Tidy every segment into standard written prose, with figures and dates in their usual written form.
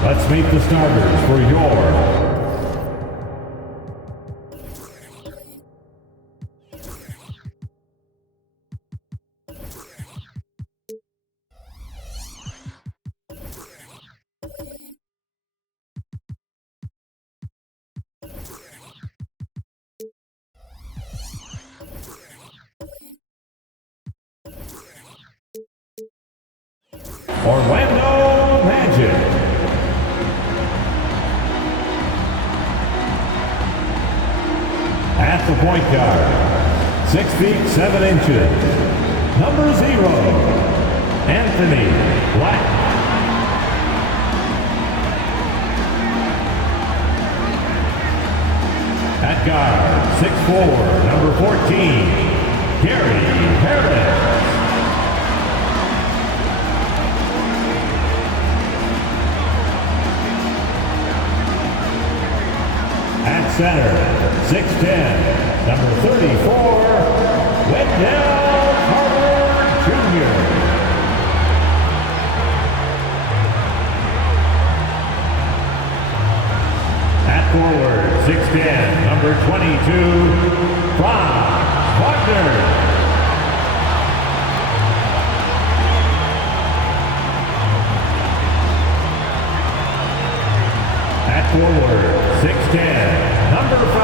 Let's meet the starters for your Orlando Magic. At the point guard, 6 feet 7 inches, number 0, Anthony Black. At guard, 6'4", number 14, Gary Harris. At center, 6'10", number 34, Wendell Carter Jr. At forward, 6'10", number 22, Franz Wagner. At forward, 6'10", number 5,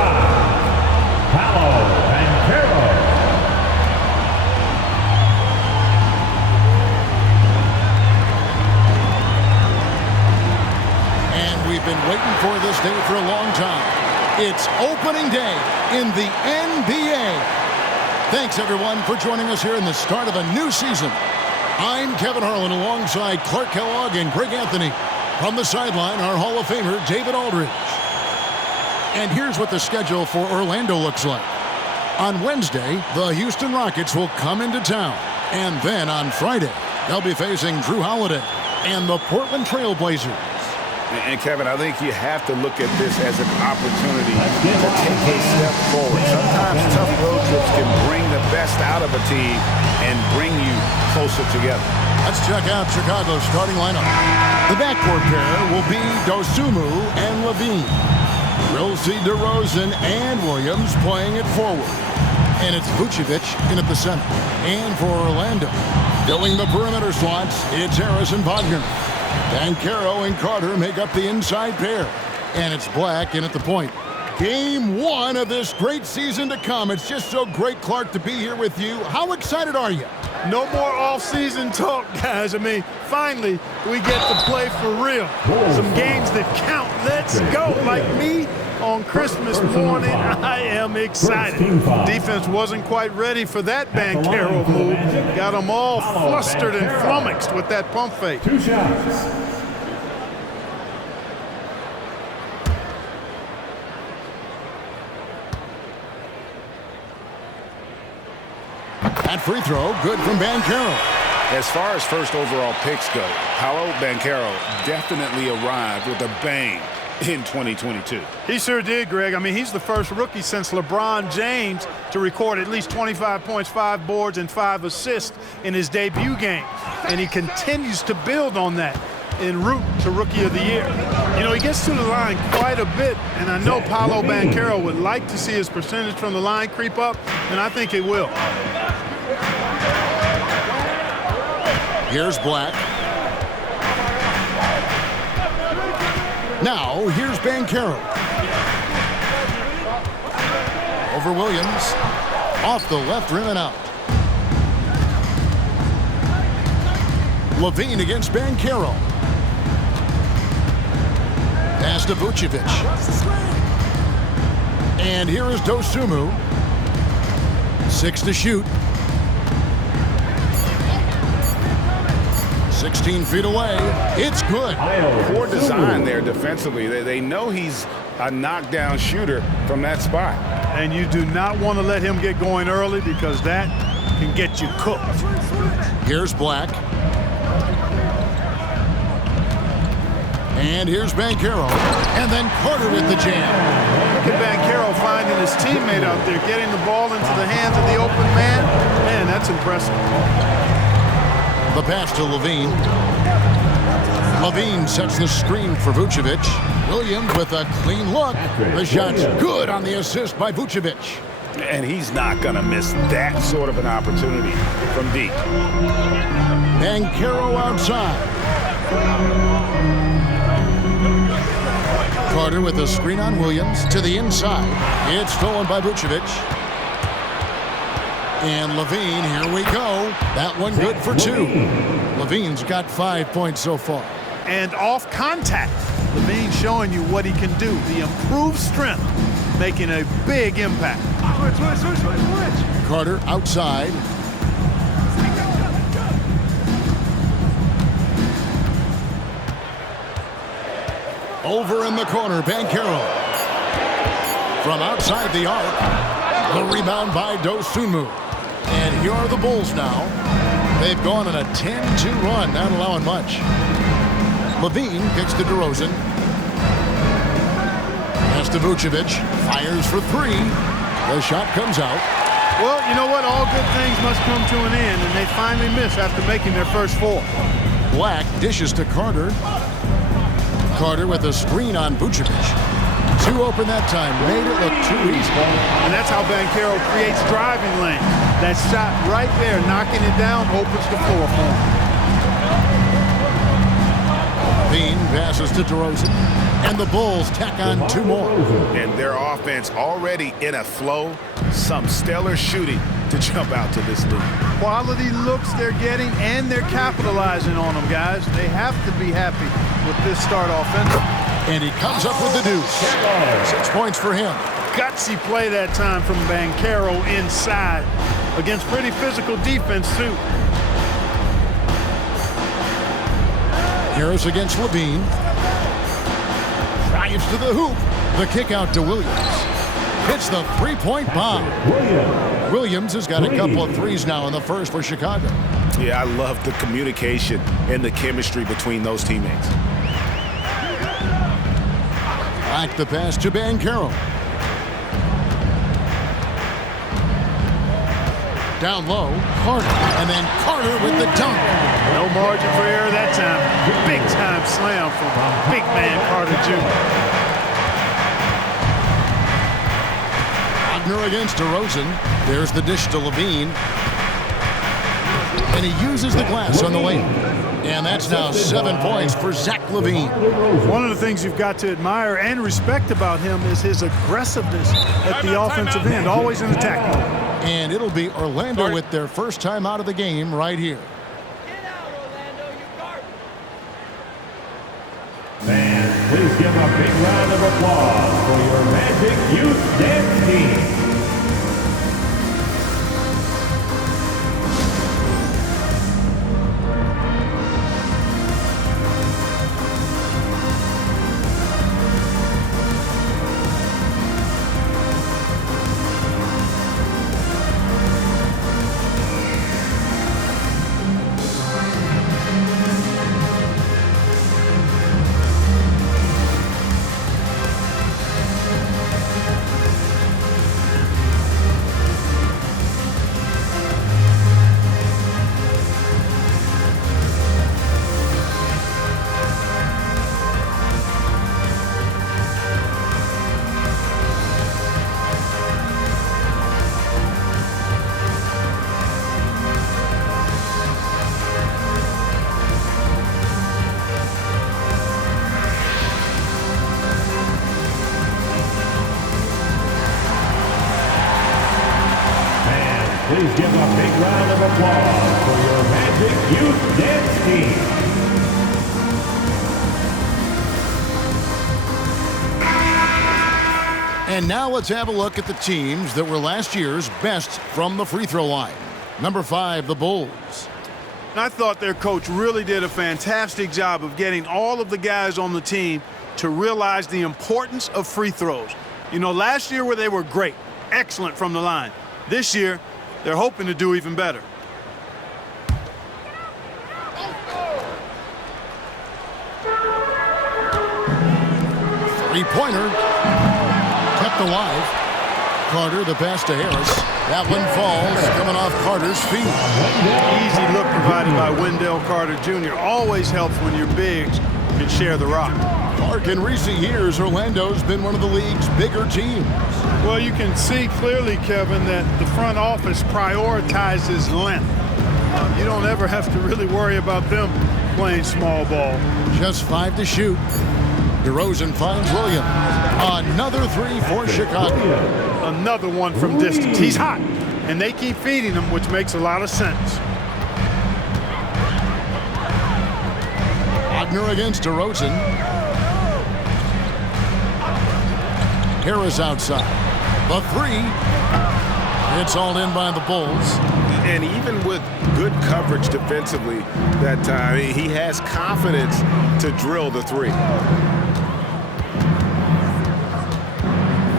Paolo Banchero. And we've been waiting for this day for a long time. It's opening day in the NBA. Thanks, everyone, for joining us here in the start of a new season. I'm Kevin Harlan alongside Clark Kellogg and Greg Anthony. From the sideline, our Hall of Famer, David Aldridge. And here's what the schedule for Orlando looks like. On Wednesday, the Houston Rockets will come into town. And then on Friday, they'll be facing Drew Holiday and the Portland Trail Blazers. And Kevin, I think you have to look at this as an opportunity to take a step forward. Sometimes tough road trips can bring the best out of a team and bring you closer together. Let's check out Chicago's starting lineup. The backcourt pair will be Dosunmu and Levine. We'll see DeRozan and Williams playing it forward. And it's Vucevic in at the center. And for Orlando, filling the perimeter slots, it's Harris and Wagner. Banchero and Carter make up the inside pair. And it's Black in at the point. Game 1 of this great season to come. It's just so great, Clark, to be here with you. How excited are you? No more off-season talk, guys. I mean, finally, we get to play for real. Some games that count. Let's go. Like me on Christmas morning, I am excited. Defense wasn't quite ready for that Banchero move. Got them all flustered and flummoxed with that pump fake. 2 shots. That free throw, good from Banchero. As far as first overall picks go, Paolo Banchero definitely arrived with a bang in 2022. He sure did, Greg. I mean, he's the first rookie since LeBron James to record at least 25 points, 5 boards, and 5 assists in his debut game. And he continues to build on that en route to Rookie of the Year. You know, he gets to the line quite a bit, and I know Paolo Banchero would like to see his percentage from the line creep up, and I think it will. Here's Black. Now, here's Banchero. Over Williams. Off the left rim and out. Levine against Banchero. Pass to Vucevic. And here is Dosunmu. 6 to shoot. 16 feet away. It's good. Poor design there defensively. They know he's a knockdown shooter from that spot. And you do not want to let him get going early because that can get you cooked. Here's Black. And here's Banchero. And then Carter with the jam. Look at Banchero finding his teammate out there, getting the ball into the hands of the open man. Man, that's impressive. The pass to Levine. Levine sets the screen for Vucevic. Williams with a clean look. The shot's good on the assist by Vucevic. And he's not going to miss that sort of an opportunity from deep. Banchero outside. Carter with a screen on Williams to the inside. It's stolen by Vucevic. And Levine, here we go. That one good for 2. Levine's got 5 points so far. And off contact, Levine showing you what he can do. The improved strength, making a big impact. Switch. Carter outside. Over in the corner, Banchero. From outside the arc. The rebound by Dosunmu. And here are the Bulls now. They've gone on a 10-2 run, not allowing much. Levine kicks to DeRozan. Pass to Vucevic. Fires for 3. The shot comes out. Well, you know what? All good things must come to an end, and they finally miss after making their first 4. Black dishes to Carter. Carter with a screen on Vucevic. 2 open that time. Made it look too easy. And that's how Banchero creates driving lanes. That shot right there, knocking it down, opens the floor for him. Levine passes to DeRozan. And the Bulls tack on 2 more. And their offense already in a flow. Some stellar shooting to jump out to this lead. Quality looks they're getting, and they're capitalizing on them, guys. They have to be happy with this start offensively. And he comes up with the deuce. 6 points for him. Gutsy play that time from Banchero inside against pretty physical defense, too. Harris against Levine. Drives to the hoop. The kick out to Williams. Hits the 3-point bomb. Williams has got a couple of threes now in the first for Chicago. Yeah, I love the communication and the chemistry between those teammates. Back the pass to Banchero. Down low, Carter, and then Carter with the dunk. No margin for error that time. Big time slam from big man Carter Jr. Wagner against DeRozan. There's the dish to Levine. And he uses the glass on the lane. And that's now 7 points for Zach LaVine. One of the things you've got to admire and respect about him is his aggressiveness at the offensive end, always in attack mode. And it'll be Orlando with their first time out of the game right here. Get out, Orlando, you garbage. Fans, please give a big round of applause for your Magic Youth Dance Team. Please give a big round of applause for your Magic Youth Dance Team. And now let's have a look at the teams that were last year's best from the free throw line. Number 5, the Bulls. I thought their coach really did a fantastic job of getting all of the guys on the team to realize the importance of free throws. You know, last year where they were great, excellent from the line. This year, they're hoping to do even better. Three-pointer. Kept alive. Carter, the pass to Harris. That one falls, coming off Carter's feet. Easy look provided by Wendell Carter Jr. Always helps when your bigs can share the rock. Clark, in recent years, Orlando's been one of the league's bigger teams. Well, you can see clearly, Kevin, that the front office prioritizes length. You don't ever have to really worry about them playing small ball. Just 5 to shoot. DeRozan finds Williams. Another three for Chicago. Another one from distance. He's hot, and they keep feeding him, which makes a lot of sense. Wagner against DeRozan. Harris outside. The three. It's all in by the Bulls. And even with good coverage defensively that time, he has confidence to drill the three.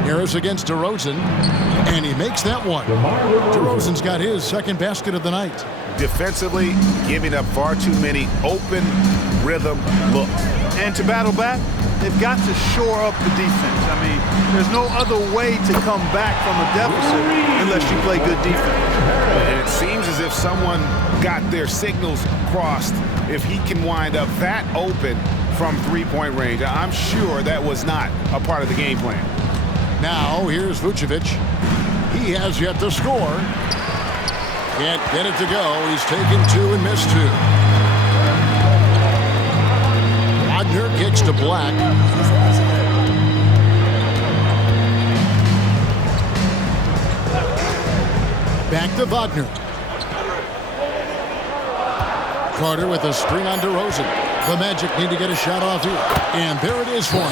Harris against DeRozan, and he makes that one. DeRozan's got his second basket of the night. Defensively, giving up far too many open rhythm looks. And to battle back, they've got to shore up the defense. I mean, there's no other way to come back from a deficit unless you play good defense. And it seems as if someone got their signals crossed. If he can wind up that open from three-point range, I'm sure that was not a part of the game plan. Now, here's Vucevic. He has yet to score. Can't get it to go. He's taken two and missed two. Wagner kicks to Black. Back to Wagner. Carter with a screen on DeRozan. The Magic need to get a shot off here. And there it is for him.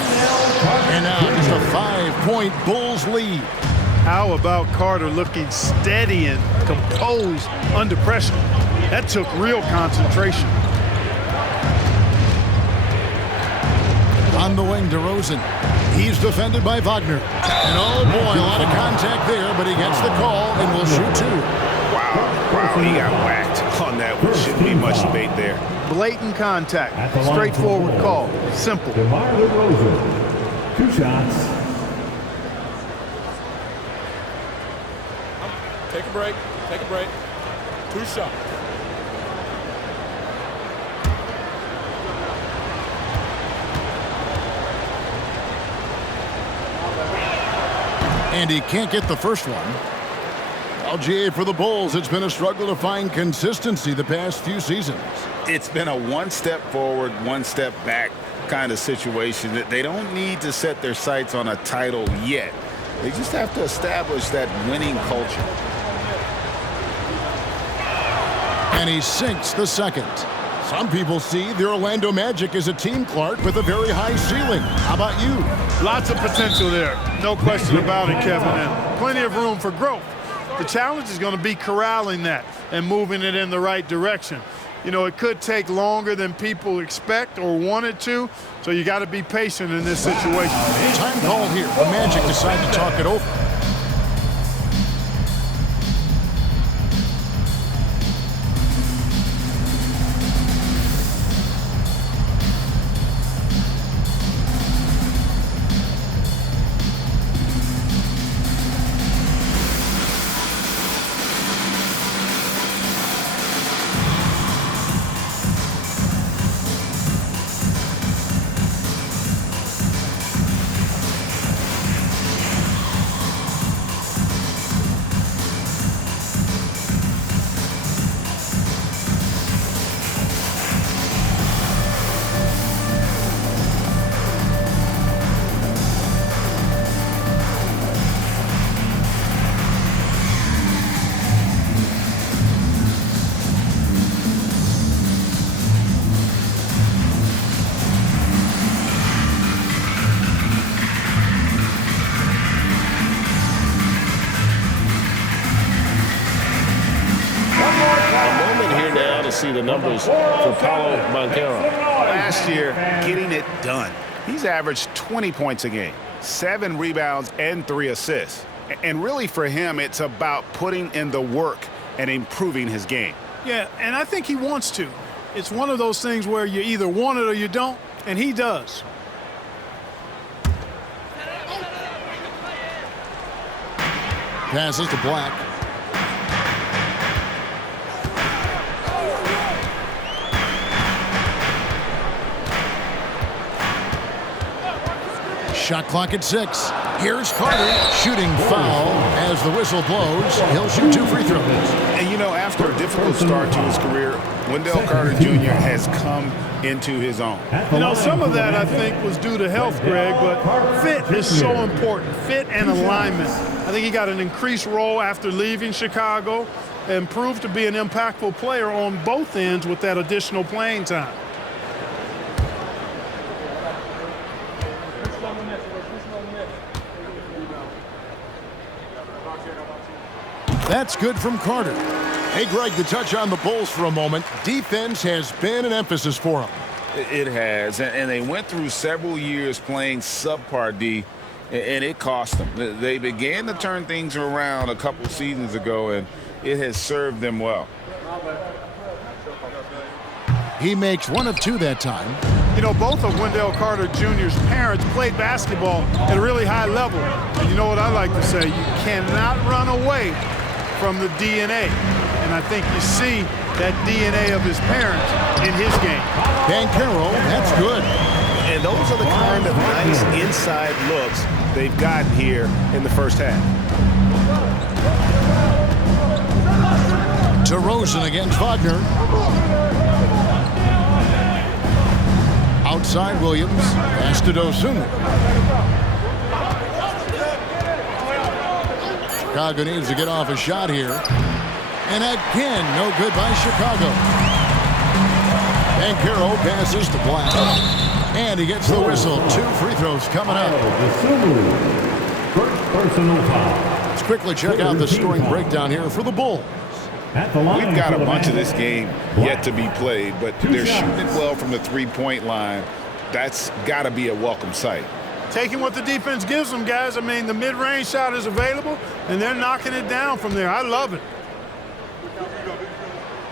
And now just a 5-point Bulls lead. How about Carter looking steady and composed under pressure? That took real concentration. On the wing, DeRozan. He's defended by Wagner. And oh boy, a lot of contact there, but he gets the call and will shoot two. Wow, he got whacked on that one. Shouldn't be much debate there. Blatant contact. Straightforward call. Simple. DeMar DeRozan, 2 shots. Take a break. Take a break. 2 shots. And he can't get the first one. LGA for the Bulls. It's been a struggle to find consistency the past few seasons. It's been a one step forward, one step back kind of situation. That they don't need to set their sights on a title yet. They just have to establish that winning culture. And he sinks the second. Some people see the Orlando Magic as a team, Clark, with a very high ceiling. How about you? Lots of potential there. No question about it, Kevin. And plenty of room for growth. The challenge is going to be corralling that and moving it in the right direction. You know, it could take longer than people expect or want it to, so you got to be patient in this situation. Time call here. The Magic decide to talk it over. See the numbers for Paolo Banchero. Last year, getting it done. He's averaged 20 points a game, 7 rebounds, and 3 assists. And really for him, it's about putting in the work and improving his game. Yeah, and I think he wants to. It's one of those things where you either want it or you don't, and he does. Passes to Black. Shot clock at 6. Here's Carter. Shooting foul as the whistle blows. He'll shoot 2 free throws. And you know, after a difficult start to his career, Wendell Carter Jr. has come into his own. You know, some of that I think was due to health, Greg, but fit is so important. Fit and alignment. I think he got an increased role after leaving Chicago and proved to be an impactful player on both ends with that additional playing time. That's good from Carter. Hey, Greg, to touch on the Bulls for a moment, defense has been an emphasis for them. It has, and they went through several years playing subpar D, and it cost them. They began to turn things around a couple seasons ago, and it has served them well. He makes 1 of 2 that time. You know, both of Wendell Carter Jr.'s parents played basketball at a really high level. And you know what I like to say? You cannot run away from the DNA. And I think you see that DNA of his parents in his game. Banchero, that's good. And those are the kind of nice inside looks they've gotten here in the first half. DeRozan against Wagner. Outside Williams. Pass to Dosunmu. Chicago needs to get off a shot here. And again, no good by Chicago. Banchero passes to Black. And he gets the whistle. 2 free throws coming up. First personal foul. Let's quickly check out the scoring breakdown here for the Bulls. We've got a bunch of this game yet to be played, but they're shooting it well from the three-point line. That's got to be a welcome sight. Taking what the defense gives them, guys. I mean, the mid-range shot is available, and they're knocking it down from there. I love it.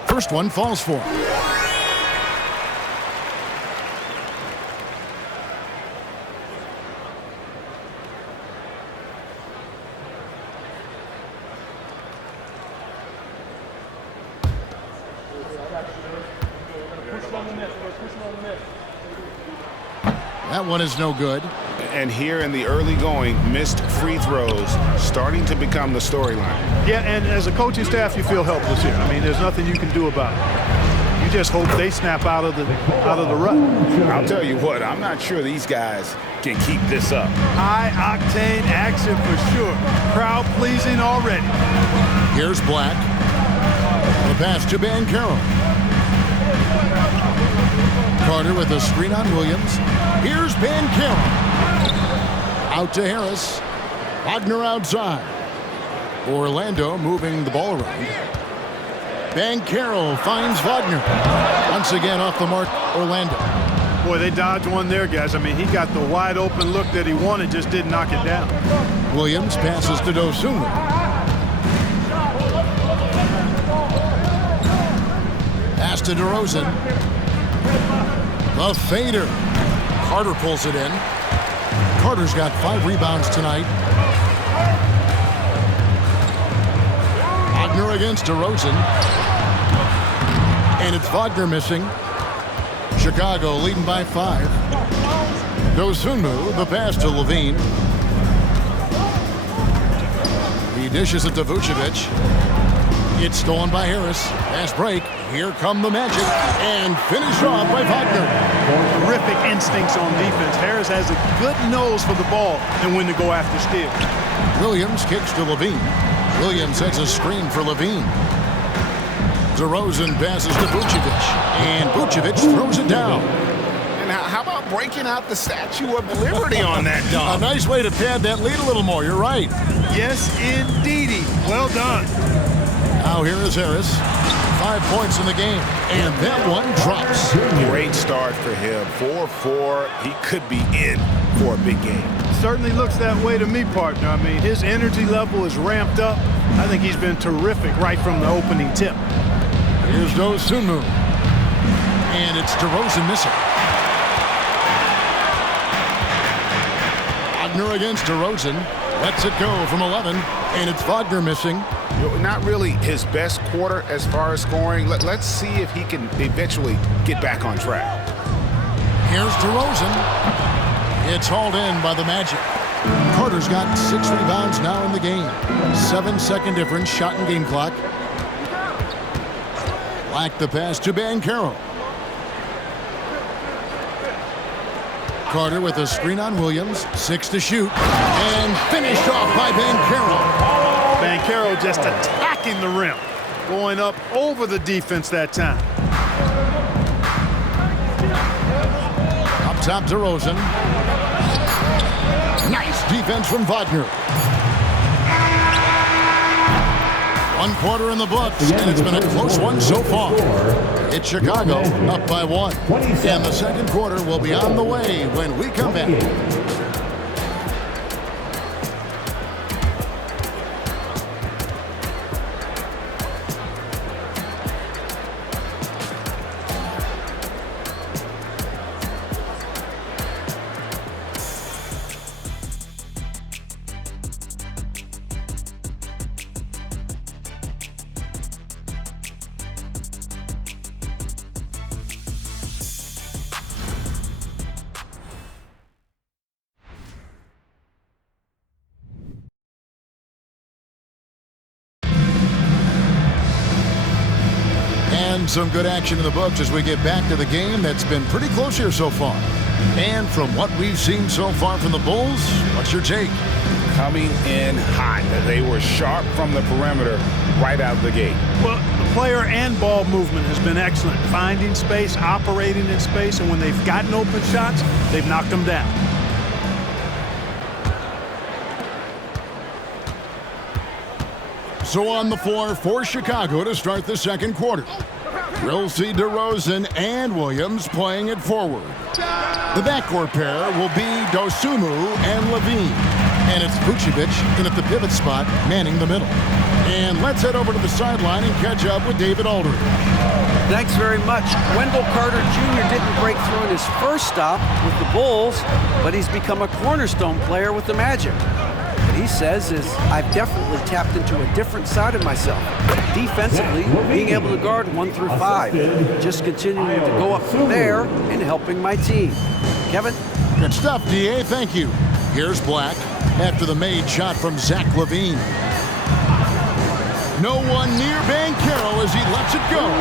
First one falls for him. That one is no good. And here in the early going, missed free throws starting to become the storyline. Yeah, and as a coaching staff, you feel helpless here. I mean, there's nothing you can do about it. You just hope they snap out of the rut. I'll tell you what, I'm not sure these guys can keep this up. High-octane action for sure. Crowd pleasing already. Here's Black. The pass to Banchero. Carter with a screen on Williams. Here's Banchero. Out to Harris. Wagner outside. Orlando moving the ball around. Banchero finds Wagner. Once again off the mark, Orlando. Boy, they dodged one there, guys. I mean, he got the wide open look that he wanted, just didn't knock it down. Williams passes to Dosunmu. Pass to DeRozan. The fader. Carter pulls it in. Carter's got 5 rebounds tonight. Wagner against DeRozan. And it's Wagner missing. Chicago leading by 5. Dosunmu, the pass to Levine. He dishes it to Vucevic. It's stolen by Harris. Fast break. Here come the Magic. And finished off by Wagner. Terrific instincts on defense. Harris has a good nose for the ball and when to go after steal. Williams kicks to Levine. Williams sets a screen for Levine. DeRozan passes to Vucevic. And Vucevic throws it down. And how about breaking out the Statue of Liberty on that A dunk? nice way to pad that lead a little more. You're right. Yes, indeedy. Well done. Now here is Harris. 5 points in the game. And that one drops. Great start for him. 4-4. He could be in for a big game. Certainly looks that way to me, partner. I mean, his energy level is ramped up. I think he's been terrific right from the opening tip. Here's Dosunmu. And it's DeRozan missing. Wagner against DeRozan. Lets it go from 11. And it's Wagner missing. Not really his best quarter as far as scoring. Let's see if he can eventually get back on track. Here's DeRozan. It's hauled in by the Magic. Carter's got 6 rebounds now in the game. 7-second difference, shot and game clock. Black the pass to Banchero. Carter with a screen on Williams. 6 to shoot. And finished off by Banchero. Banchero just attacking the rim. Going up over the defense that time. Up top to Rosen. Nice defense from Wagner. 1 quarter in the books, and it's been a close one so far. It's Chicago up by 1. And the second quarter will be on the way when we come back. And some good action in the books as we get back to the game that's been pretty close here so far. And from what we've seen so far from the Bulls, what's your take? Coming in hot. They were sharp from the perimeter right out the gate. Well, the player and ball movement has been excellent. Finding space, operating in space, and when they've gotten open shots, they've knocked them down. So on the floor for Chicago to start the second quarter. We'll see DeRozan and Williams playing it forward. The backcourt pair will be Dosunmu and Levine. And it's Vucevic in at the pivot spot, manning the middle. And let's head over to the sideline and catch up with David Aldridge. Thanks very much. Wendell Carter Jr. didn't break through in his first stop with the Bulls, but he's become a cornerstone player with the Magic. What he says is, I've definitely tapped into a different side of myself. Defensively, being able to guard 1 through 5. Just continuing to go up from there and helping my team. Kevin? Good stuff, D.A. Thank you. Here's Black after the made shot from Zach LaVine. No one near Banchero as he lets it go.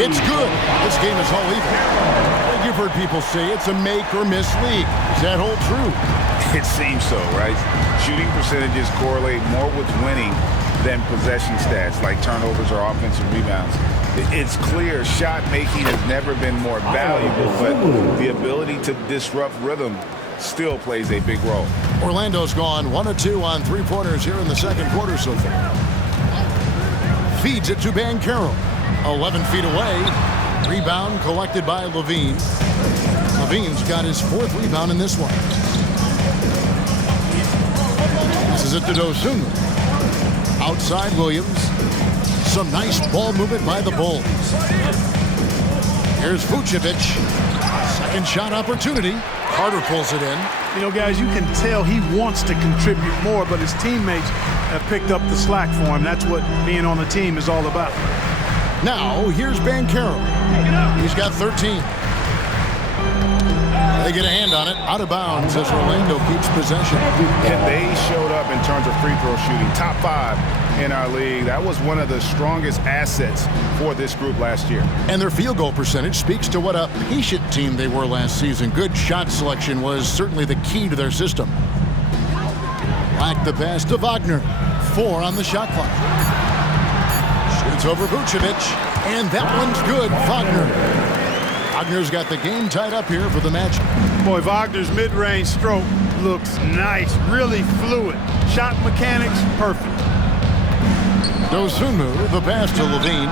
It's good. This game is all even. You've heard people say it's a make or miss league. Does that hold true? It seems so, right? Shooting percentages correlate more with winning than possession stats like turnovers or offensive rebounds. It's clear shot making has never been more valuable, but the ability to disrupt rhythm still plays a big role. Orlando's gone 1 of 2 on 3-pointers here in the second quarter so far. Feeds it to Banchero. 11 feet away. Rebound collected by Levine. Levine's got his 4th rebound in this one. This is it to Dosunmu. Outside Williams. Some nice ball movement by the Bulls. Here's Vucevic. Second shot opportunity. Carter pulls it in. You know, guys, you can tell he wants to contribute more, but his teammates have picked up the slack for him. That's what being on the team is all about. Now, here's Banchero. He's got 13. They get a hand on it. Out of bounds as Orlando keeps possession. And they showed up in terms of free throw shooting. Top 5 in our league. That was one of the strongest assets for this group last year. And their field goal percentage speaks to what a patient team they were last season. Good shot selection was certainly the key to their system. Black the pass to Wagner. 4 on the shot clock. Shoots over Vucevic. And that one's good. Wagner's got the game tied up here for the Magic. Boy, Wagner's mid-range stroke looks nice, really fluid. Shot mechanics, perfect. Dosunmu, the pass to Levine.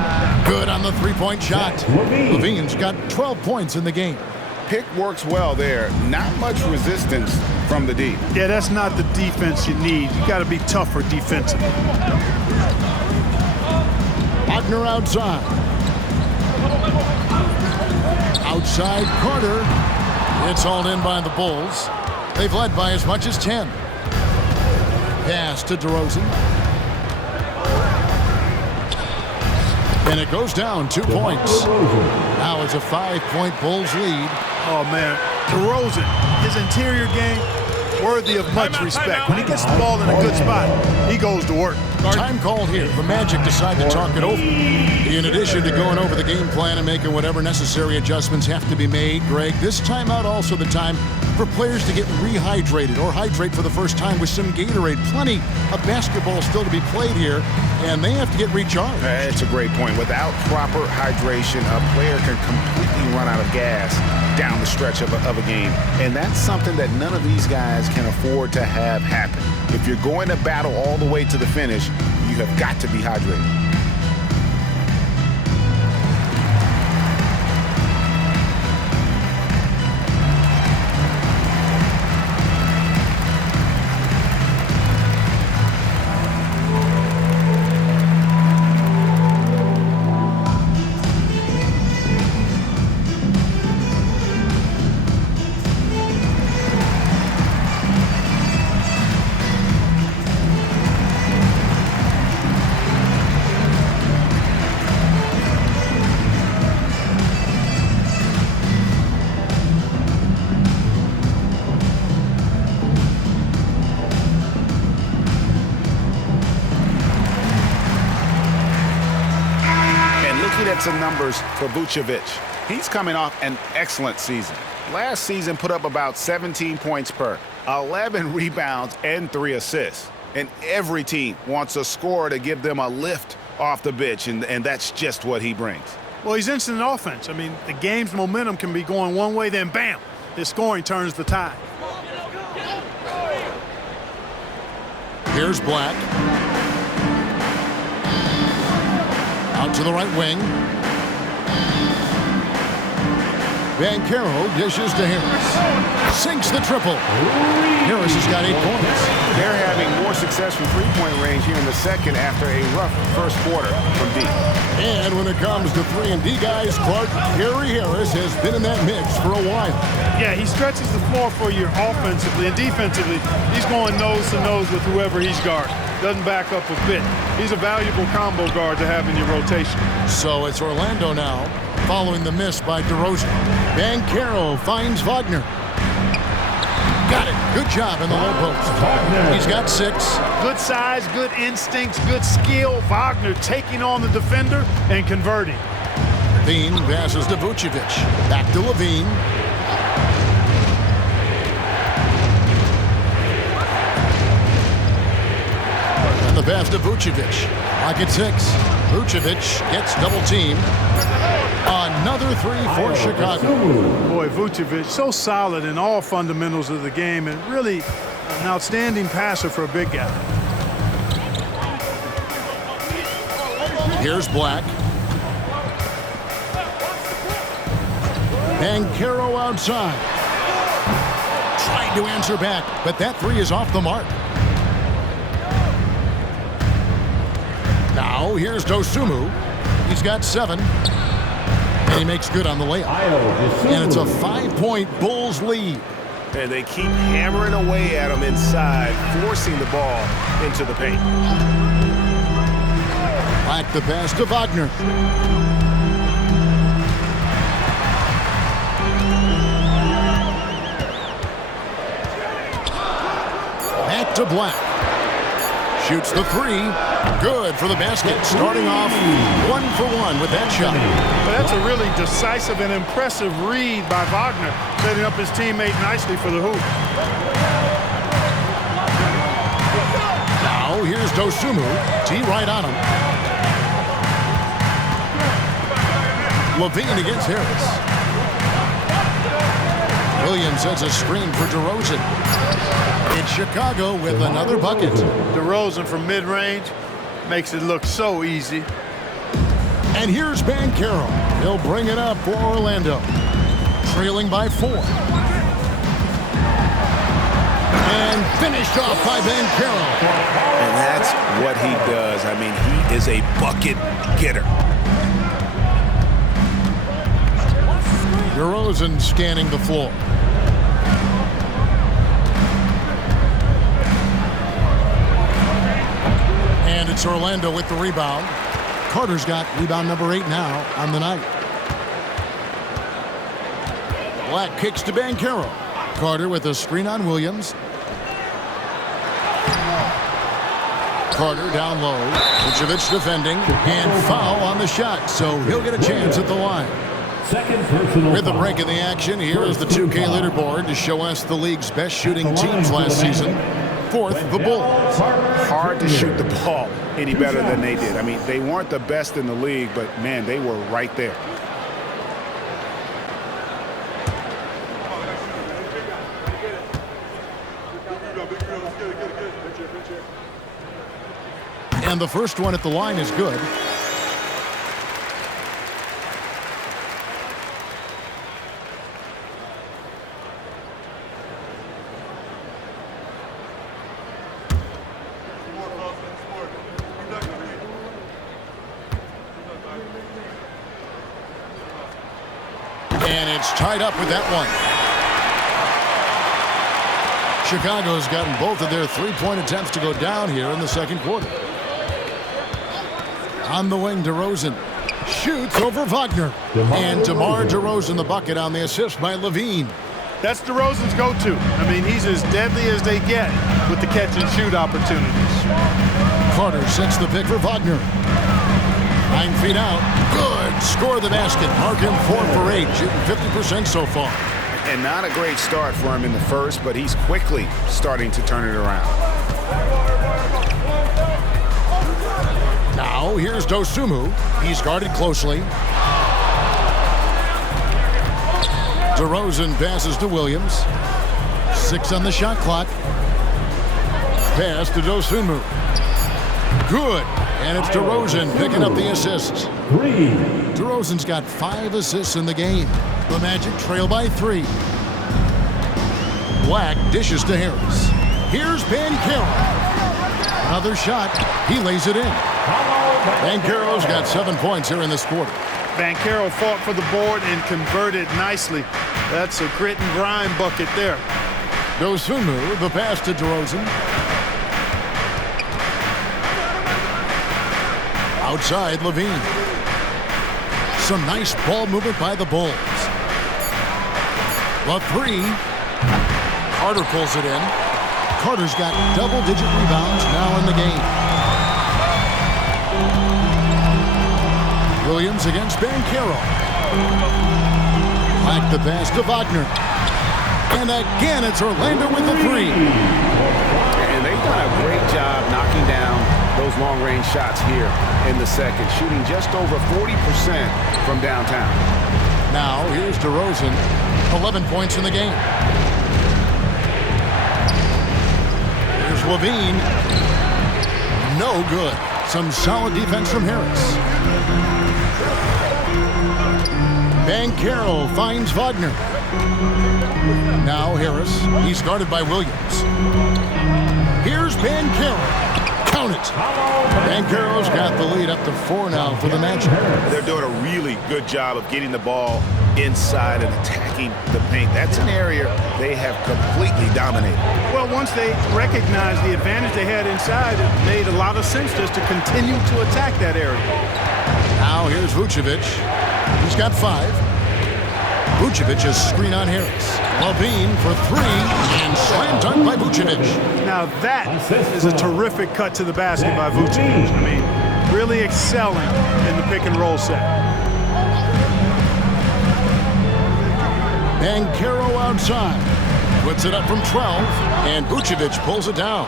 Good on the 3-point shot. Levine's got 12 points in the game. Pick works well there. Not much resistance from the D. Yeah, that's not the defense you need. You got to be tougher defensively. Wagner outside. Outside Carter. It's hauled in by the Bulls. They've led by as much as 10. Pass to DeRozan. And it goes down 2 points. Now it's a 5-point Bulls lead. Oh, man. DeRozan, his interior game, worthy of much respect. When he gets the ball in a good spot, he goes to work. Time called here. The Magic decide to talk it over. In addition to going over the game plan and making whatever necessary adjustments have to be made, Greg, this timeout also the time for players to get rehydrated or hydrate for the first time with some Gatorade. Plenty of basketball still to be played here, and they have to get recharged. It's a great point. Without proper hydration, a player can completely run out of gas down the stretch of a game. And that's something that none of these guys can afford to have happen. If you're going to battle all the way to the finish, you have got to be hydrated. Some numbers for Vucevic. He's coming off an excellent season. Last season put up about 17 points per, 11 rebounds, and 3 assists. And every team wants a scorer to give them a lift off the bench, and that's just what he brings. Well, he's instant offense. I mean, the game's momentum can be going one way, then bam, his scoring turns the tide. Here's Black. Out to the right wing. Banchero dishes to Harris. Sinks the triple. Harris has got 8 points. They're having more success from three-point range here in the second after a rough first quarter from deep. And when it comes to 3 and D guys, Clark, Gary Harris has been in that mix for a while. Yeah, he stretches the floor for you offensively and defensively. He's going nose to nose with whoever he's guarding. Doesn't back up a bit. He's a valuable combo guard to have in your rotation. So it's Orlando now, following the miss by DeRozan. Banchero finds Wagner. Got it. Good job in the low post. He's got 6. Good size, good instincts, good skill. Wagner taking on the defender and converting. Levine passes to Vucevic. Back to Levine. And the pass to Vucevic. Like at 6. Vucevic gets double teamed. Another 3 for Chicago. Boy, Vucevic, so solid in all fundamentals of the game and really an outstanding passer for a big guy. Here's Black. Banchero outside. Trying to answer back, but that 3 is off the mark. Now here's Dosunmu. He's got 7. And he makes good on the layup. And it's a 5-point Bulls lead. And they keep hammering away at him inside, forcing the ball into the paint. Back the pass to Wagner. Back to Black. Shoots the 3. Good for the basket. Starting off 1 for 1 with that shot. But that's a really decisive and impressive read by Wagner, setting up his teammate nicely for the hoop. Now here's Dosunmu. T right on him. Levine against Harris. Williams sets a screen for DeRozan. It's Chicago with another bucket. DeRozan from mid-range makes it look so easy. And here's Banchero. He'll bring it up for Orlando. Trailing by 4. And finished off by Banchero. And that's what he does. I mean, he is a bucket getter. DeRozan scanning the floor. And it's Orlando with the rebound. Carter's got rebound number 8 now on the night. Black kicks to Banchero. Carter with a screen on Williams. Carter down low. Vucevic defending. And foul on the shot, so he'll get a chance at the line. Second personal With the foul. break in the action, here is the 2K leaderboard to show us the league's best shooting teams last season. Fourth, the Bulls. Hard to shoot the ball any better than they did. I mean, they weren't the best in the league, but, man, they were right there. And the first one at the line is good. And it's tied up with that one. Chicago's gotten both of their three-point attempts to go down here in the second quarter. On the wing, DeRozan shoots over Wagner. And DeMar DeRozan the bucket on the assist by Levine. That's DeRozan's go-to. I mean, he's as deadly as they get with the catch-and-shoot opportunities. Carter sets the pick for Wagner. 9 feet out. Good. Score the basket. Mark him 4 for 8. Shooting 50% so far. And not a great start for him in the first, but he's quickly starting to turn it around. Now, here's Dosunmu. He's guarded closely. DeRozan passes to Williams. 6 on the shot clock. Pass to Dosunmu. Good. And it's DeRozan picking up the assists. 3. DeRozan's got 5 assists in the game. The Magic trail by 3. Black dishes to Harris. Here's Banchero. Another shot. He lays it in. Banchero's got 7 points here in this quarter. Banchero fought for the board and converted nicely. That's a grit and grind bucket there. Dosunmu, the pass to DeRozan. Outside, Levine. Some nice ball movement by the Bulls. The 3. Carter pulls it in. Carter's got double-digit rebounds now in the game. Williams against Banchero. Black the pass to Wagner. And again, it's Orlando with the 3. And they've done a great job knocking down those long-range shots here in the second, shooting just over 40% from downtown. Now, here's DeRozan. 11 points in the game. Here's Levine. No good. Some solid defense from Harris. Banchero finds Wagner. Now Harris. He's guarded by Williams. Here's Banchero. Count it. Banchero's got the lead up to 4 now for the Magic. They're doing a really good job of getting the ball inside and attacking the paint. That's an area they have completely dominated. Well, once they recognized the advantage they had inside, it made a lot of sense just to continue to attack that area. Now here's Vucevic. He's got 5. Vucevic's screen on Harris. Levine for 3 and slam dunk by Vucevic. Now that is a terrific cut to the basket by Vucevic. I mean, really excelling in the pick and roll set. Banchero outside. Puts it up from 12, and Vucevic pulls it down.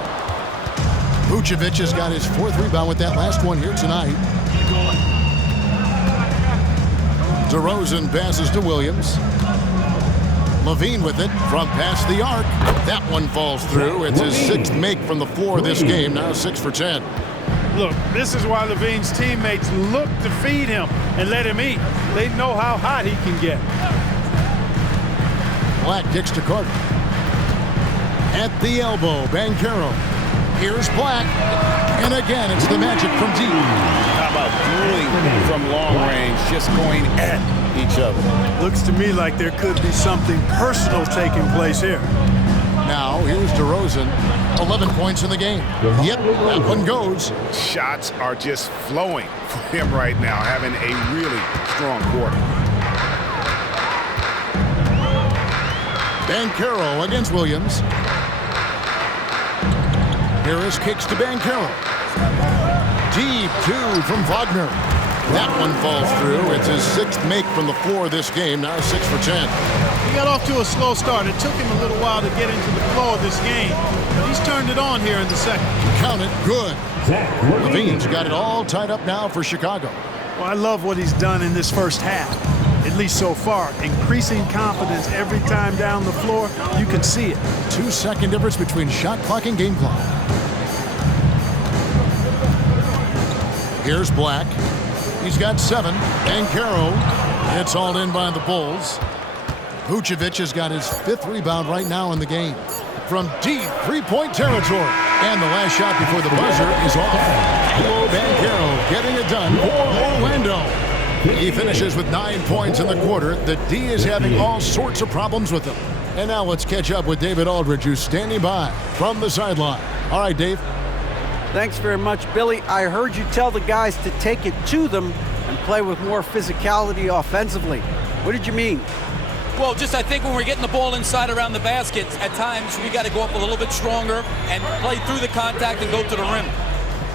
Vucevic has got his 4th rebound with that last one here tonight. DeRozan passes to Williams. Levine with it from past the arc. That one falls through. It's his 6th make from the floor this game. Now 6 for 10. Look, this is why Levine's teammates look to feed him and let him eat. They know how hot he can get. Black kicks to Carter. At the elbow, Banchero. Here's Black. And again, it's the Magic from deep. How about dueling from long range, just going at each other? Looks to me like there could be something personal taking place here. Now, here's DeRozan. 11 points in the game. Yep, that one goes. Shots are just flowing for him right now, having a really strong quarter. Banchero against Williams. Harris kicks to Banchero. Deep two from Wagner. That one falls through. It's his 6th make from the floor this game. Now 6 for 10. He got off to a slow start. It took him a little while to get into the flow of this game. But he's turned it on here in the second. Count it. Good. Levine's got it all tied up now for Chicago. Well, I love what he's done in this first half, at least so far. Increasing confidence every time down the floor. You can see it. 2-second difference between shot clock and game clock. Here's Black. He's got 7. Banchero. It's all in by the Bulls. Vucevic has got his 5th rebound right now in the game. From deep 3-point territory. And the last shot before the buzzer is off. Paolo Banchero getting it done for Orlando. He finishes with 9 points in the quarter. The D is having all sorts of problems with him. And now let's catch up with David Aldridge, who's standing by from the sideline. All right, Dave. Thanks very much, Billy. I heard you tell the guys to take it to them and play with more physicality offensively. What did you mean? Well, just I think when we're getting the ball inside around the basket, at times we got to go up a little bit stronger and play through the contact and go to the rim.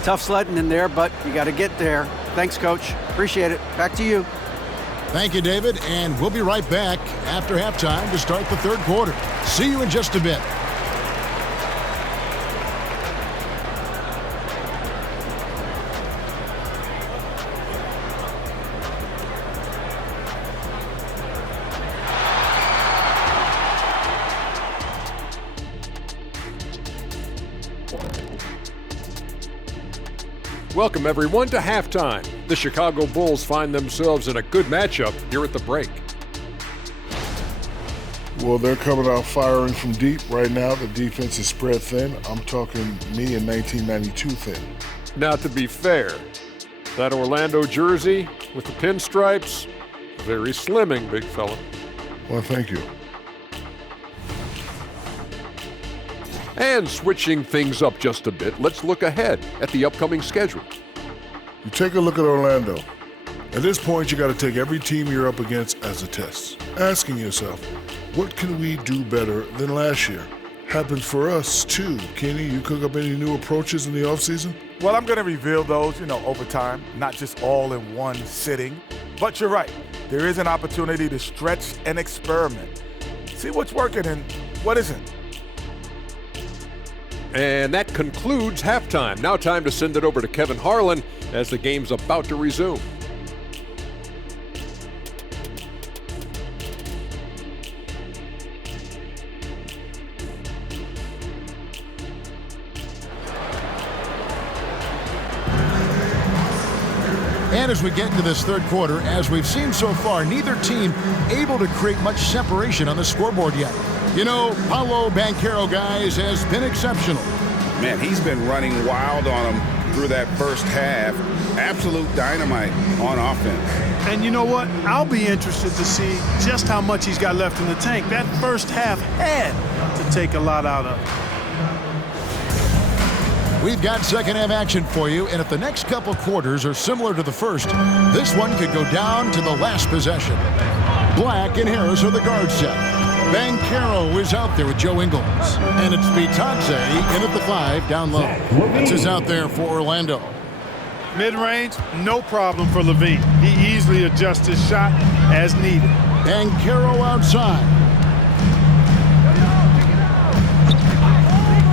Tough sledding in there, but you got to get there. Thanks, Coach. Appreciate it. Back to you. Thank you, David. And we'll be right back after halftime to start the 3rd quarter. See you in just a bit. Welcome, everyone, to halftime. The Chicago Bulls find themselves in a good matchup here at the break. Well, they're coming out firing from deep right now. The defense is spread thin. I'm talking me in 1992 thin. Now, to be fair, that Orlando jersey with the pinstripes, very slimming, big fella. Well, thank you. And switching things up just a bit, let's look ahead at the upcoming schedule. You take a look at Orlando. At this point, you got to take every team you're up against as a test, asking yourself, what can we do better than last year? Happens for us, too. Kenny, you cook up any new approaches in the offseason? Well, I'm going to reveal those, over time, not just all in one sitting. But you're right. There is an opportunity to stretch and experiment. See what's working and what isn't. And that concludes halftime. Now time to send it over to Kevin Harlan as the game's about to resume. And as we get into this 3rd quarter, as we've seen so far, neither team able to create much separation on the scoreboard yet. Paolo Banchero, guys, has been exceptional. Man, he's been running wild on them through that first half. Absolute dynamite on offense. And you know what? I'll be interested to see just how much he's got left in the tank. That first half had to take a lot out of him. We've got second half action for you, and if the next couple quarters are similar to the first, this one could go down to the last possession. Black and Harris are the guard set. Banchero is out there with Joe Ingles. And it's Bitadze in at the 5 down low. This is out there for Orlando. Mid-range, no problem for Levine. He easily adjusts his shot as needed. Banchero outside.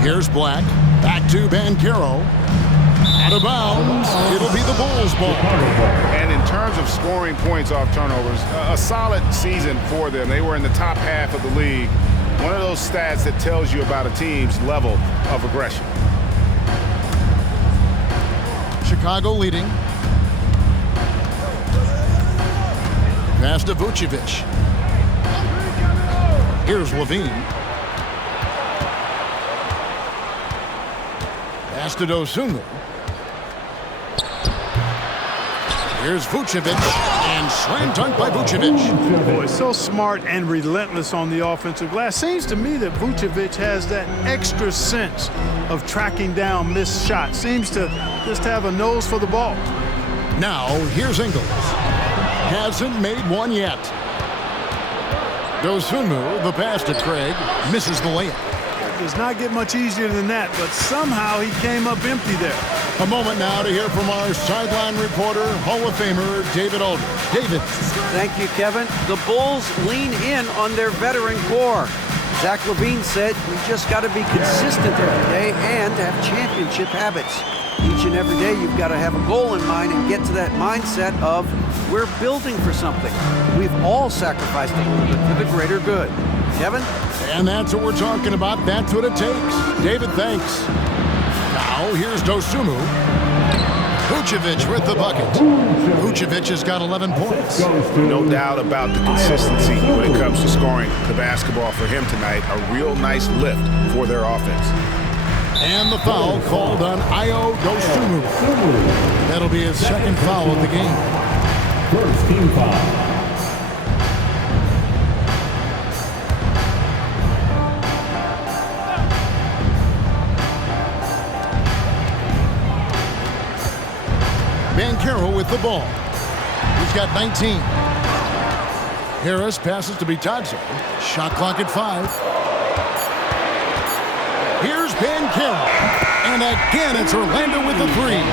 Here's Black. Back to Banchero. Out of bounds. It'll be the Bulls' ball. And in terms of scoring points off turnovers, a solid season for them. They were in the top half of the league. One of those stats that tells you about a team's level of aggression. Chicago leading. Pass to Vucevic. Here's Levine. Pass to Dosunmu. Here's Vucevic, and slam dunk by Vucevic. Boy, so smart and relentless on the offensive glass. Seems to me that Vucevic has that extra sense of tracking down missed shots. Seems to just have a nose for the ball. Now, here's Ingles. Hasn't made one yet. Dosunmu, the pass to Craig, misses the layup. It does not get much easier than that, but somehow he came up empty there. A moment now to hear from our sideline reporter, Hall of Famer David Aldridge. David. Thank you, Kevin. The Bulls lean in on their veteran core. Zach LaVine said, we just got to be consistent every day and have championship habits. Each and every day, you've got to have a goal in mind and get to that mindset of we're building for something. We've all sacrificed a little bit for the greater good. Kevin? And that's what we're talking about. That's what it takes. David, thanks. Now, here's Dosunmu. Vucevic with the bucket. Vucevic has got 11 points. No doubt about the consistency when it comes to scoring the basketball for him tonight. A real nice lift for their offense. And the foul called on Ayo Dosunmu. That'll be his second foul of the game. First team foul. Banchero with the ball. He's got 19. Harris passes to Bitadze. Shot clock at 5. Here's Banchero. And again, it's Orlando with the 3.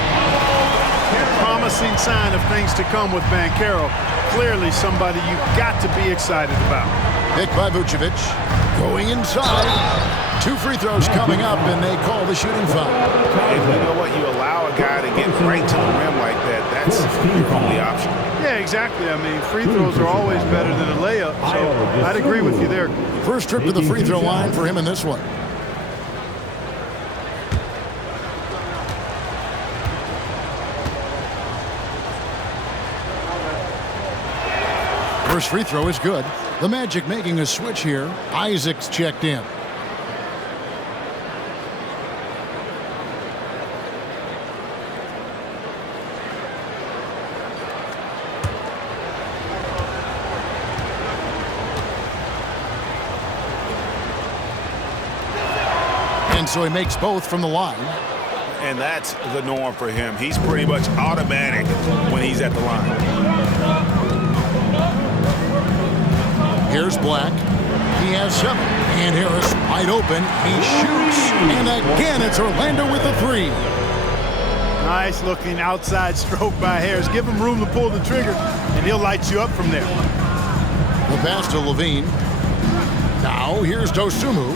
Promising sign of things to come with Banchero. Clearly somebody you've got to be excited about. Pick by Vucevic. Going inside. 2 free throws coming up, and they call the shooting foul. If you know what, you allow a guy to get right to the rim like that, that's your only option. Yeah, exactly. I mean, free throws are always better than a layup, so I'd agree with you there. First trip to the free throw line for him in this one. First free throw is good. The Magic making a switch here. Isaac's checked in. And so he makes both from the line. And that's the norm for him. He's pretty much automatic when he's at the line. Here's Black. He has 7. And Harris wide open. He shoots. And again, it's Orlando with the 3. Nice looking outside stroke by Harris. Give him room to pull the trigger, and he'll light you up from there. The pass to LaVine. Now here's Dosunmu.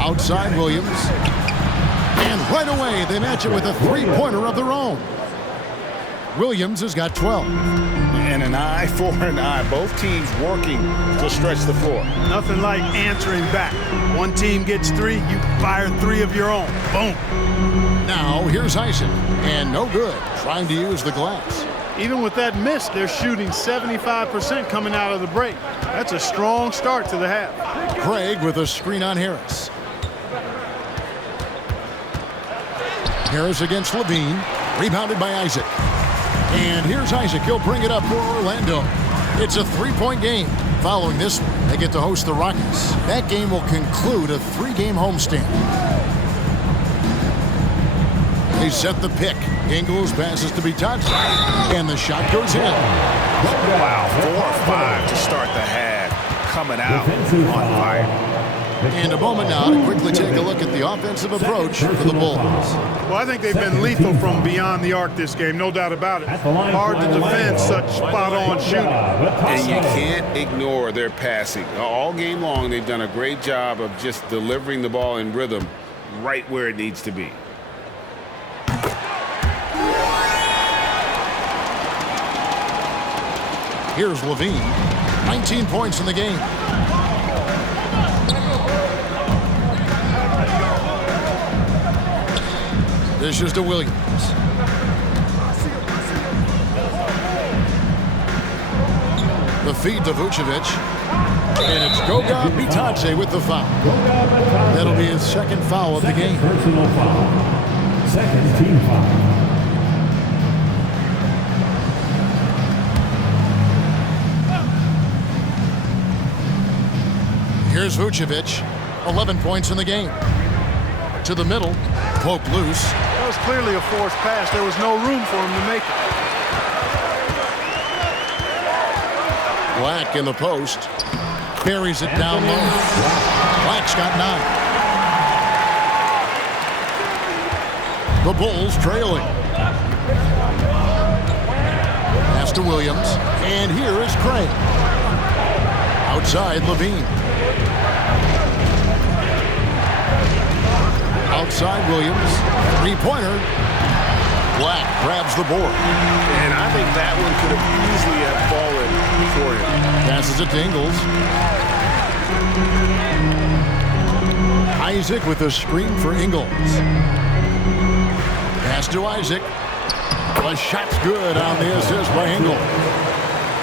Outside Williams. And right away, they match it with a 3-pointer of their own. Williams has got 12. And an eye for an eye. Both teams working to stretch the floor. Nothing like answering back. One team gets 3, you fire 3 of your own. Boom. Now here's Isaac. And no good. Trying to use the glass. Even with that miss, they're shooting 75% coming out of the break. That's a strong start to the half. Craig with a screen on Harris. Harris against LaVine. Rebounded by Isaac. And here's Isaac. He'll bring it up for Orlando. It's a 3-point game. Following this one, they get to host the Rockets. That game will conclude a 3-game homestand. They set the pick. Ingles passes to Bitadze. And the shot goes in. Wow, 4 or 5 to start the half. Coming out on fire. And a moment now to quickly take a look at the offensive approach for the Bulls. Well, I think they've been lethal from beyond the arc this game, no doubt about it. Hard to defend such spot-on shooting. And you can't ignore their passing. All game long, they've done a great job of just delivering the ball in rhythm right where it needs to be. Here's LaVine. 19 points in the game. This is to Williams. The feed to Vucevic. And it's Goga Bitadze with the foul. That'll be his second foul of the game. Personal foul. Second team foul. Here's Vucevic. 11 points in the game. To the middle. Poke loose. That was clearly a forced pass. There was no room for him to make it. Black in the post. Buries it down low. Black's got 9. The Bulls trailing. Pass to Williams. And here is Craig. Outside, Levine. Outside, Williams. Three-pointer. Black grabs the board. And I think that one could have easily have fallen for him. Passes it to Ingles. Isaac with a screen for Ingles. Pass to Isaac. The shot's good on the assist by Ingles.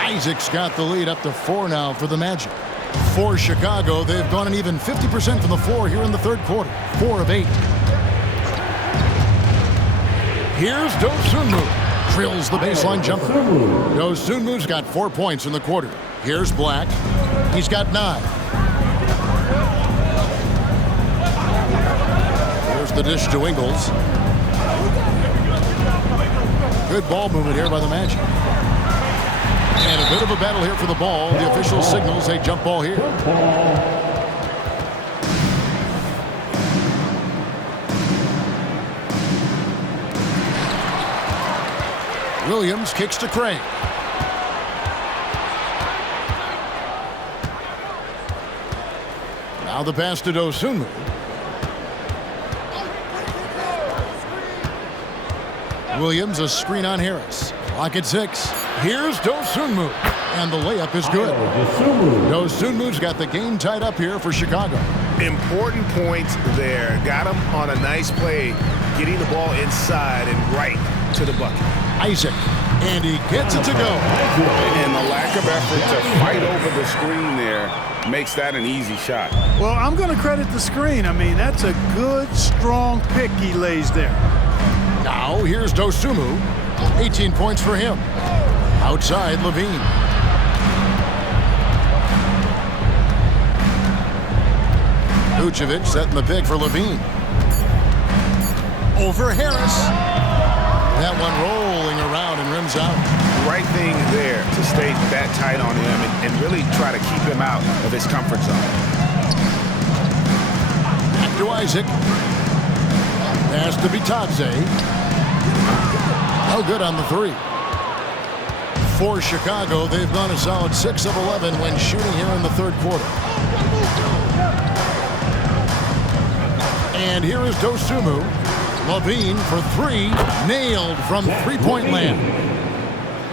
Isaac's got the lead up to 4 now for the Magic. For Chicago, they've gone an even 50% from the floor here in the third quarter. 4 of 8. Here's Dosunmu. Drills the baseline jumper. Dosunmu's got 4 points in the quarter. Here's Black. He's got 9. Here's the dish to Ingles. Good ball movement here by the Magic. And a bit of a battle here for the ball. The official signals a jump ball here. Williams kicks to Craig. Now the pass to Dosunmu. Williams a screen on Harris. Clock at 6. Here's Dosunmu. And the layup is good. Dosunmu's got the game tied up here for Chicago. Important points there. Got him on a nice play, getting the ball inside and right to the bucket. Isaac. And he gets it to go. And the lack of effort to fight over the screen there makes that an easy shot. Well, I'm going to credit the screen. I mean, that's a good, strong pick he lays there. Now, here's Dosunmu. 18 points for him. Outside, Levine. Vucevic setting the pick for Levine. Over Harris. That one rolling around and rims out. Right thing there to stay that tight on him and really try to keep him out of his comfort zone. Back to Isaac. Pass to Bitadze. No good on the 3. For Chicago, they've gone a solid 6 of 11 when shooting here in the third quarter. And here is Dosunmu. Levine for 3. Nailed from three-point land.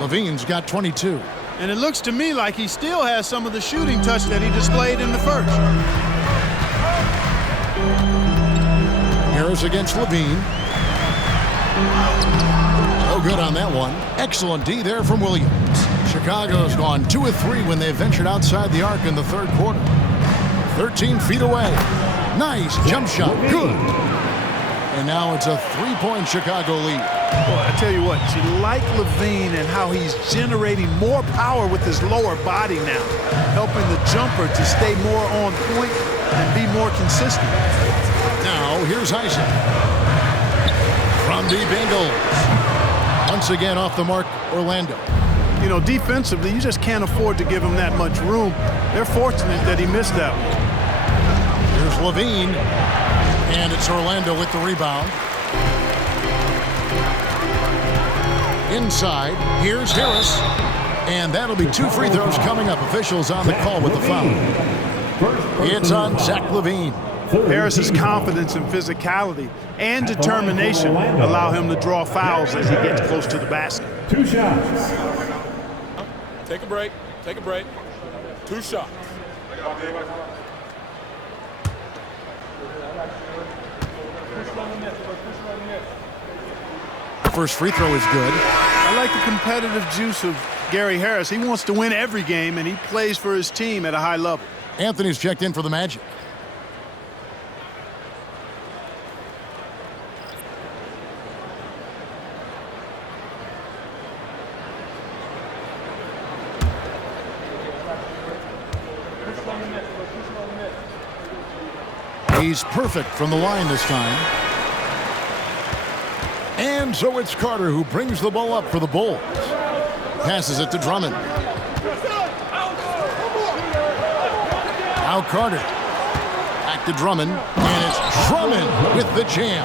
Levine's got 22. And it looks to me like he still has some of the shooting touch that he displayed in the first. Harris against Levine. No good on that one. Excellent D there from Williams. Chicago's gone 2 of 3 when they ventured outside the arc in the third quarter. 13 feet away. Nice jump shot. Good. And now it's a 3-point Chicago lead. Well, I tell you what, you like Levine and how he's generating more power with his lower body now, helping the jumper to stay more on point and be more consistent. Now, here's Isaac. From deep Ingles. Once again off the mark, Orlando. You know, defensively, you just can't afford to give him that much room. They're fortunate that he missed that one. Here's Levine. And it's Orlando with the rebound. Inside, here's Harris. And that'll be 2 free throws coming up. Officials on the call with the foul. It's on Zach LaVine. Harris's confidence and physicality and determination allow him to draw fouls as he gets close to the basket. 2 shots. Take a break. Take a break. 2 shots. First free throw is good. I like the competitive juice of Gary Harris. He wants to win every game, and he plays for his team at a high level. Anthony's checked in for the Magic. He's perfect from the line this time. And so it's Carter who brings the ball up for the Bulls. Passes it to Drummond. Now Carter. Back to Drummond. And it's Drummond with the jam.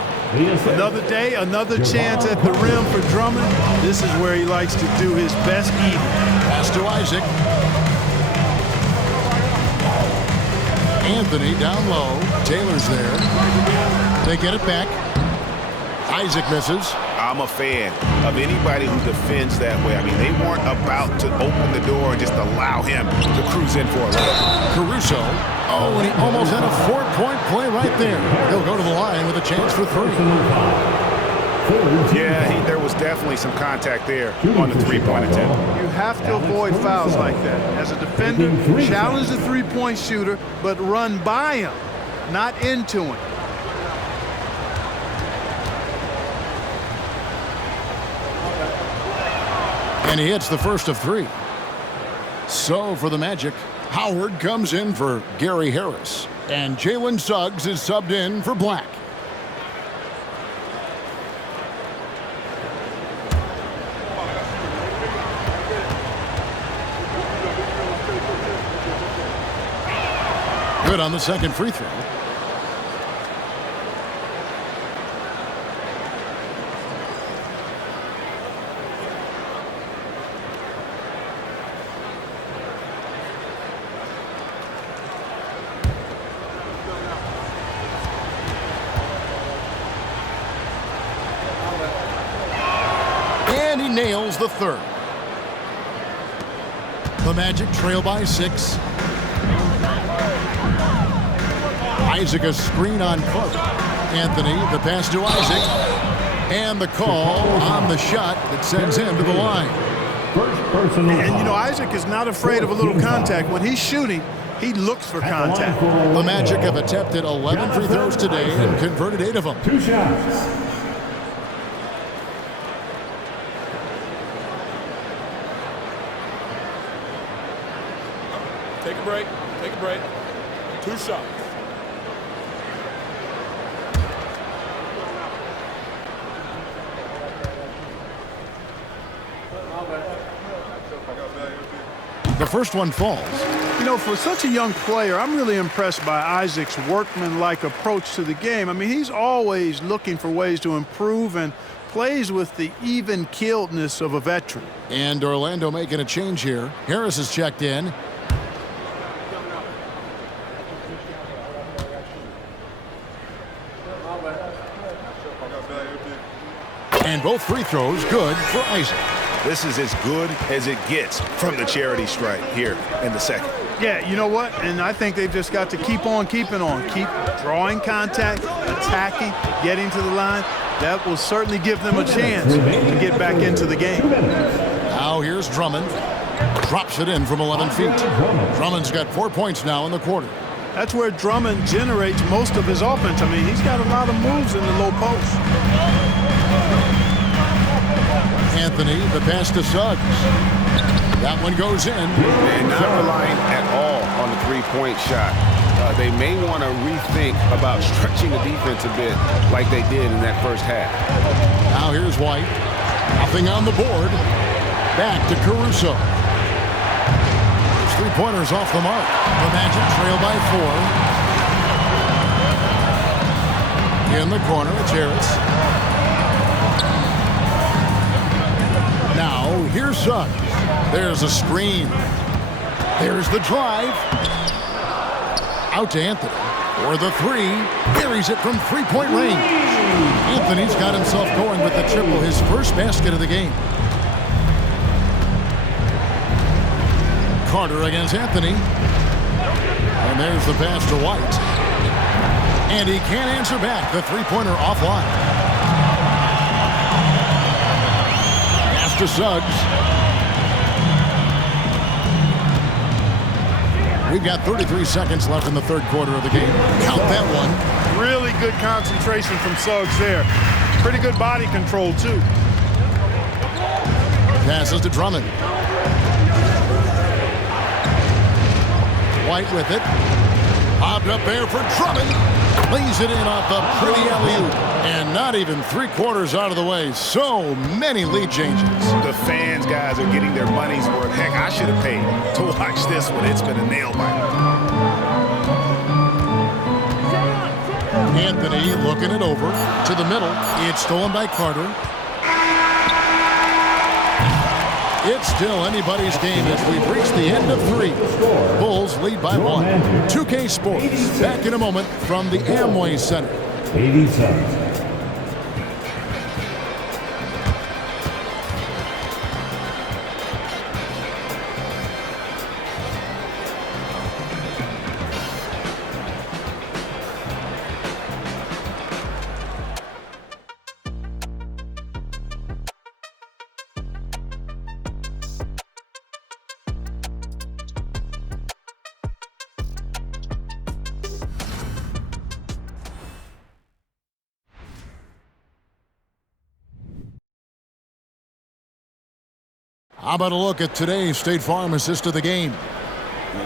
Another day, another chance at the rim for Drummond. This is where he likes to do his best eating. Pass to Isaac. Anthony down low. Taylor's there. They get it back. Isaac misses. I'm a fan of anybody who defends that way. I mean, they weren't about to open the door and just allow him to cruise in for a layup. Caruso. Oh, and he almost had a 4-point play right there. He'll go to the line with a chance for 3. Yeah, there was definitely some contact there on the three-point attempt. You have to avoid fouls like that. As a defender, challenge the three-point shooter, but run by him, not into him. And he hits the first of 3. So for the Magic, Howard comes in for Gary Harris. And Jalen Suggs is subbed in for Black. Good on the second free throw. And he nails the third. The Magic trail by 6. Isaac a screen on Clark. Anthony, the pass to Isaac. And the call on the shot that sends him to the line. And, you know, Isaac is not afraid of a little contact. When he's shooting, he looks for contact. The Magic have attempted 11 free throws today and converted 8 of them. 2 shots. Take a break. Take a break. 2 shots. The first one falls. You know, for such a young player, I'm really impressed by Isaac's workmanlike approach to the game. I mean, he's always looking for ways to improve and plays with the even-keeledness of a veteran. And Orlando making a change here. Harris is checked in. And both free throws good for Isaac. This is as good as it gets from the charity stripe here in the second. Yeah, you know what? And I think they've just got to keep on keeping on. Keep drawing contact, attacking, getting to the line. That will certainly give them a chance to get back into the game. Now here's Drummond. Drops it in from 11 feet. Drummond's got 4 points now in the quarter. That's where Drummond generates most of his offense. I mean, he's got a lot of moves in the low post. Anthony, the pass to Suggs. That one goes in. And not relying at all on the three-point shot. They may want to rethink about stretching the defense a bit like they did in that first half. Now here's White. Nothing on the board. Back to Caruso. Three-pointers off the mark. The Magic trail by 4. In the corner, it's Harris. Now, here's Suggs. There's a screen. There's the drive. Out to Anthony. For the 3. Buries it from three-point range. Anthony's got himself going with the triple, his first basket of the game. Carter against Anthony. And there's the pass to White. And he can't answer back. The three-pointer offline. To Suggs. We've got 33 seconds left in the third quarter of the game. Count that one. Really good concentration from Suggs there. Pretty good body control, too. Passes to Drummond. White with it. Popped up there for Drummond. Lays it in off the pretty alley-oop. And not even 3/4 out of the way. So many lead changes. The fans, guys, are getting their money's worth. Heck, I should have paid to watch this one. It's been a nail biter. Quickly looking it over to the middle. It's stolen by Carter. It's still anybody's game as we've reached the end of 3. Bulls lead by 1. 2K Sports back in a moment from the Amway Center. 87. How about a look at today's State Farm assist of the game?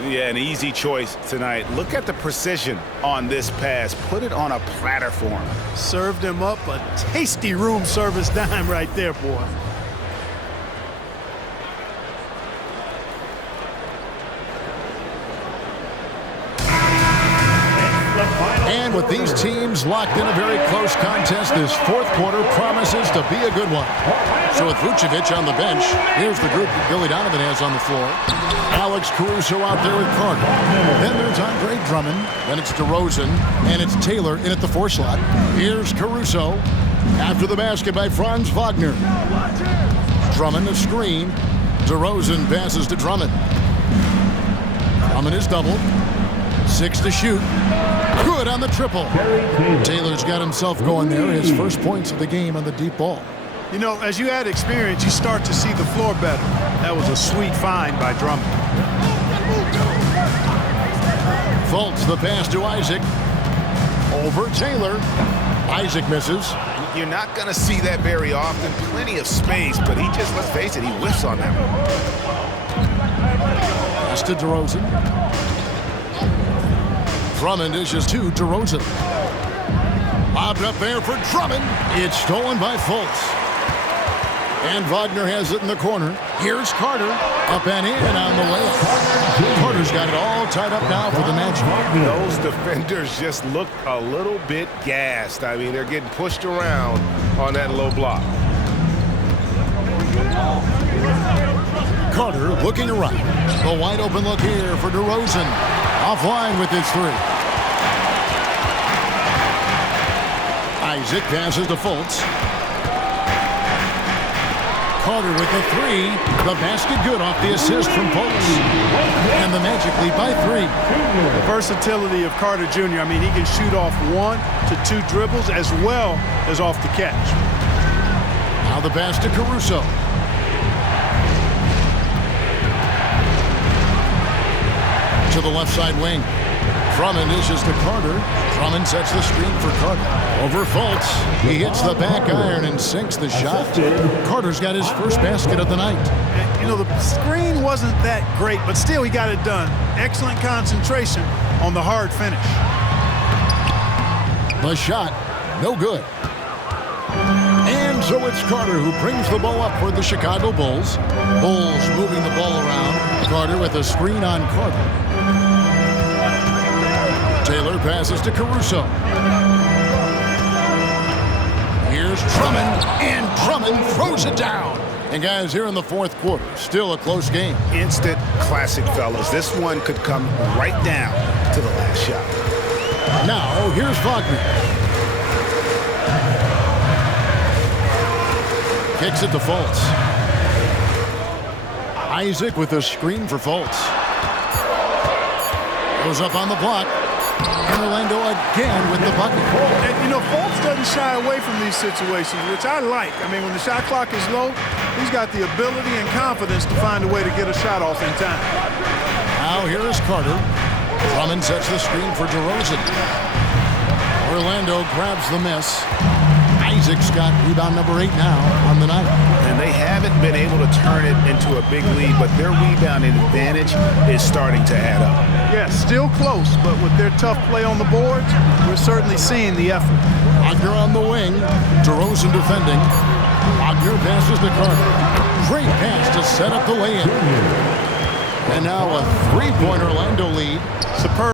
Yeah, an easy choice tonight. Look at the precision on this pass. Put it on a platter for him. Served him up a tasty room service dime right there, boy. And with these teams locked in a very close contest, this fourth quarter promises to be a good one. So with Vucevic on the bench, here's the group that Billy Donovan has on the floor. Alex Caruso out there with Carter. Then there's Andre Drummond. Then it's DeRozan. And it's Taylor in at the 4 slot. Here's Caruso. After the basket by Franz Wagner. Drummond a screen. DeRozan passes to Drummond. Drummond is doubled. 6 to shoot. Good on the triple. Taylor's got himself going there. His first points of the game on the deep ball. You know, as you add experience, you start to see the floor better. That was a sweet find by Drummond. Fultz the pass to Isaac. Over Taylor. Isaac misses. You're not going to see that very often. Plenty of space, but he just, let's face it, he whiffs on that one. Pass to DeRozan. Drummond dishes to DeRozan. Lobbed up there for Drummond. It's stolen by Fultz. And Wagner has it in the corner. Here's Carter. Up and in on the layup. Carter's got it all tied up now for the Magic. Those defenders just look a little bit gassed. I mean, they're getting pushed around on that low block. Carter looking around. The wide open look here for DeRozan. Offline with his 3. Isaac passes to Fultz. Carter with the 3. The basket good off the assist from Fultz. And the Magic lead by 3. The versatility of Carter Jr. I mean, he can shoot off 1 to 2 dribbles as well as off the catch. Now the pass to Caruso. To the left side wing. Drummond dishes to Carter. Drummond sets the screen for Carter. Over Fultz. He hits the back iron and sinks the shot. Carter's got his first basket of the night. And, you know, the screen wasn't that great, but still he got it done. Excellent concentration on the hard finish. The shot, no good. And so it's Carter who brings the ball up for the Chicago Bulls. Bulls moving the ball around. Carter with a screen on Carter. Taylor passes to Caruso. Here's Drummond, and Drummond throws it down. And guys, here in the fourth quarter, still a close game. Instant classic, fellas. This one could come right down to the last shot. Now, here's Wagner. Kicks it to Fultz. Isaac with a screen for Fultz. Goes up on the block. And Orlando again with the bucket. And, you know, Fultz doesn't shy away from these situations, which I like. I mean, when the shot clock is low, he's got the ability and confidence to find a way to get a shot off in time. Now here is Carter. Drummond sets the screen for DeRozan. Orlando grabs the miss. Isaac's got rebound number 8 now on the night. And they haven't been able to turn it into a big lead, but their rebounding advantage is starting to add up. Yeah, still close, but with their tough play on the boards, we're certainly seeing the effort. Wagner on the wing. DeRozan defending. Wagner passes to Carter. Great pass to set up the lay-in. And now a 3-point Orlando lead. Superb.